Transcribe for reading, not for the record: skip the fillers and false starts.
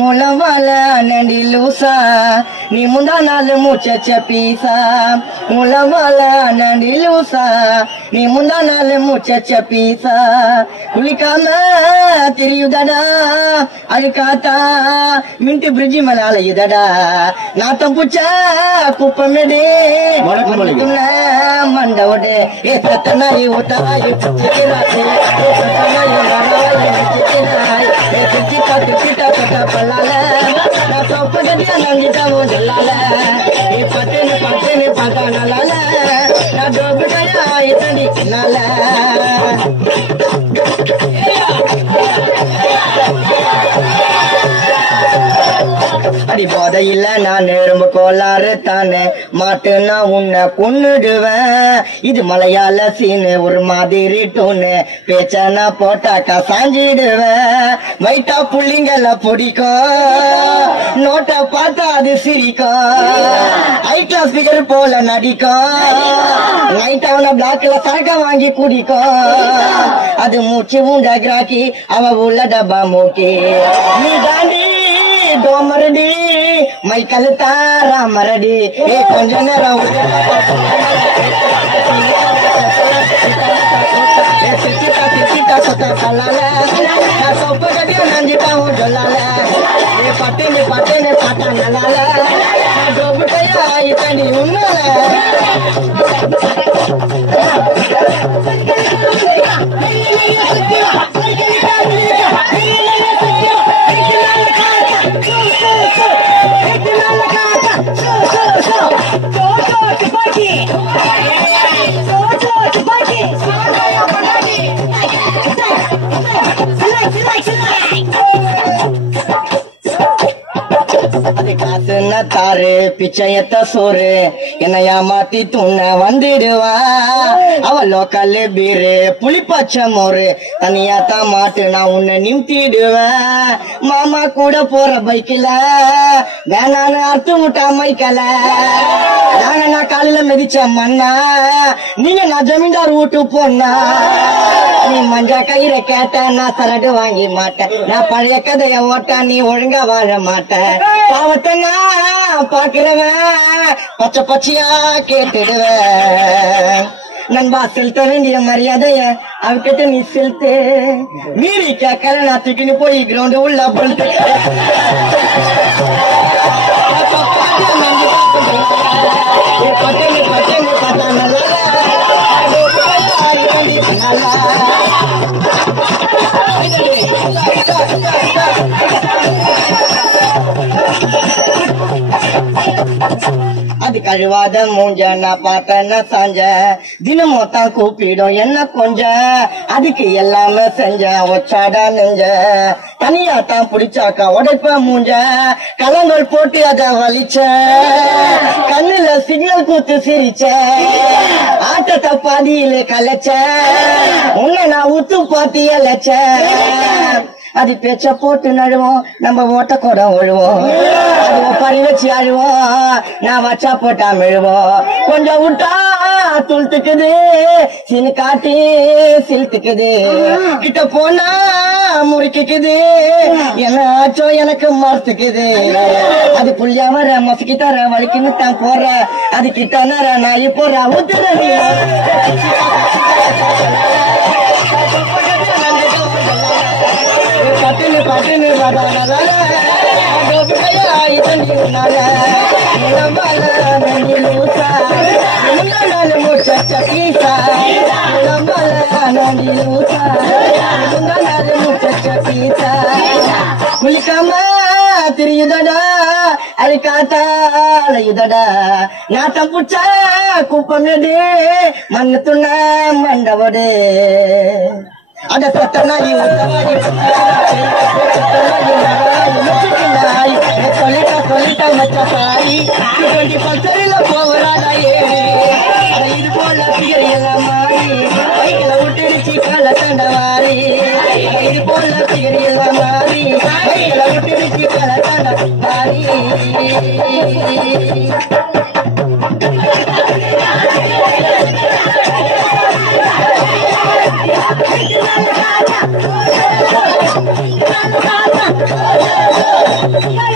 முளவால நண்டி லூசா நீ முந்தா நாள் மூச்ச பீசா முளவால நண்டி லூசா நீ முந்தா நாள் மூச்ச பீசா குளிக்காம தெரியுதடா அழுக்காத்தா மின்ட்டு பிரிட்ஜி மேல அலையுதடா நாத்தம் பூச்ச குப்பமேடு மண்டவோடு ஏ சத்தனாயி ஊத்தாயி புச்சிக்கிறாய் சுச்சிட்டா சுச்சிட்டா கட்டா பல்லால நான் சொப்பகடியா நங்கிட்டாவோ ஜல்லால ஏ பத்தேன்னு பத்தேன்னு பார்த்தா நல்லால நான் டோபிட்டையா இத்தடி நால அடி போதையில நான் ரொம்ப கோளாறு தானே மாட்டுனா உன்னை கொன்னுடுவேன் இது மலையாள சீனு ஒரு மாதிரி டூனு பேச்சனா போட்டாக்கா சாஞ்சிடுவேன் வைட்டா புள்ளிங்கள பிடிக்கும் நோட்டை பார்த்தா அது சிரிக்கும் ஹை கிளாஸ் பிகர் போல நடிக்கும் நைட் அவன பிளாக்ல சரக்க வாங்கி குடிக்கும் அது மூச்சு உண்ட கிராக்கி அவ உள்ள டப்பா மூக்கி நீ தாண்டி டோமரடி மை கழுத்தாரா மரடி ஏ கொஞ்ச நேரம் சொப்பகடியா நஞ்சிட்டாவும் சொல்லால ஏ பட்டேன்னு பட்டேன்னு பார்த்தா நல்லால டோபிட்டையா இத்தடி உன்னால அது காசுன்னா தாரு பிச்சையத்த சோறு என்னையா மாத்தி துண்ண வந்துடுவா அவ லோக்கல் பீரு புளிப்பச்சை மோரு தனியாத்தான் மாட்டு நான் உன்னை நிமித்திடுவேன் மாமா கூட போற பைக்கில வேணான்னு அறுத்து விட்டா மைக்கல நான் காலையில மிதிச்ச மண்ணா நீங்க நான் ஜமீன்தார் வீட்டு போனா நீ மஞ்ச கயிற கேட்ட நான் சரடு வாங்கி மாட்டேன் நான் பழைய கதைய ஓட்ட நீ ஒழுங்கா வாழ மாட்டேன் பாவத்தை நான் பாக்குறவன் பச்சை பச்சையா கேட்டுடுவேன் நண்பா செலுத்த வேண்டிய மரியாதைய அவகிட்ட நீ செலுத்து மீறி கேட்கல நான் தூக்கின்னு போய் கிரவுண்ட் உள்ள போட்டு பட்டேன்னு பட்டேன்னு பார்த்தா நல்லா அது கழுவாத மூஞ்ச நான் பார்த்தேன்னா சாஞ்ச தினமும் தான் கூப்பிடும் என்ன கொஞ்சம் அதுக்கு எல்லாமே செஞ்ச ஒச்சாடா நெஞ்ச தனியா தான் பிடிச்சாக்கா உடைப்ப மூஞ்ச கலங்கள் போட்டு அத வலிச்ச கண்ணுல சிக்னல் கூத்து சிரிச்ச ஆட்டத்தை பாதியில கலைச்ச உன்னை நான் உத்து பாத்தி அழைச்ச அது பேச்ச போட்டு நழுவோம் நம்ம ஓட்ட கூட ஒழுவோம் அது பறி வச்சு அழுவோம் நான் வச்சா போட்டா மெழுவோம் கொஞ்சம் விட்டா துளுத்துக்குது சீனு காட்டி சிலுத்துக்குது கிட்ட போனா முறிக்குது என்ன ஆச்சோ எனக்கு மறுத்துக்குது அது புள்ளியா வர மசுக்கி தர வலிக்குன்னு தான் போற அது கிட்ட நேர நாய் போற ஊத்துறது பட்டுன்னு பட்டுன்னு குளிக்காம தெரியுதடா அழுக்காத்தாலையுதடா நாத்தம் புச்சா குப்பமேடு மண்ணு துண்ண மண்டவோடு அட சத்தனாயி சொல்லிட்டா மச்சாயி பல்சரில போவராடா இது போல பிகர் எல்லாம் மாறி பைக்கில விட்டுடுச்சு கால தண்டவாரி இது போல பிகர் எல்லாம் மாறி பைக்கில விட்டுடுச்சு கால தண்டவாரி அம்மா